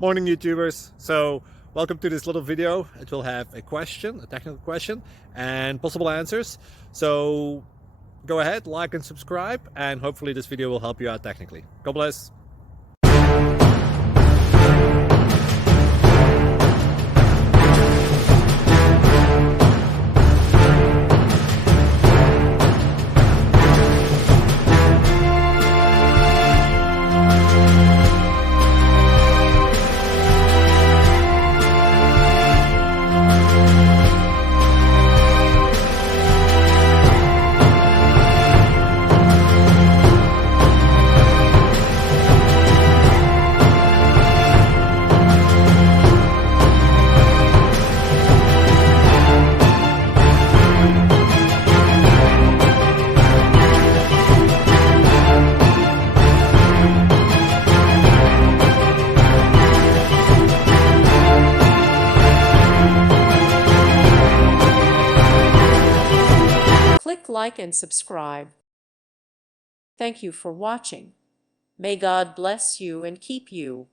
Morning, YouTubers. So welcome to this little video. It will have a question, a technical question, and possible answers. So go ahead, like and subscribe, and hopefully this video will help you out technically. God bless. Click like and subscribe. Thank you for watching. May God bless you and keep you.